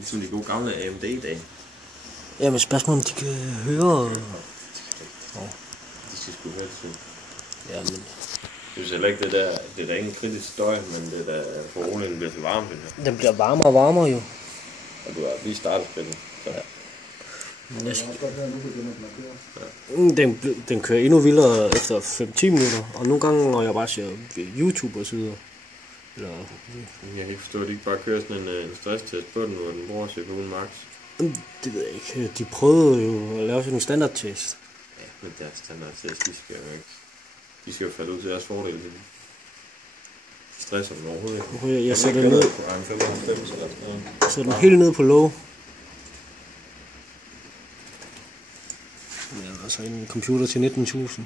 Ligesom de gode gamle AMD-dage. Ja, men spørgsmålet de kan høre... De skal sgu høre det sådan. Ja, men... Det er heller ikke det der, det er da ingen kritisk støj, men det der forrolingen bliver for varm, den her. Den bliver varmere og varmere jo. Og du har lige startet spillet. Så. Ja. Den kører endnu vildere efter 5-10 minutter, og nogle gange, når jeg bare ser YouTube og så videre. Eller... Jeg kan ikke forstå, at de ikke bare kører sådan en stresstest på den, hvor den bruger CPU'en max. Det ved jeg ikke. De prøvede jo at lave sådan en standardtest. Ja, men deres standardtest, de skal jo ikke. De skal jo falde ud til deres fordel. De stresser dem overhovedet ikke. Jeg sætter den ned. 95 eller sådan noget. Jeg sætter den helt ned på low. Altså en computer til 19.000.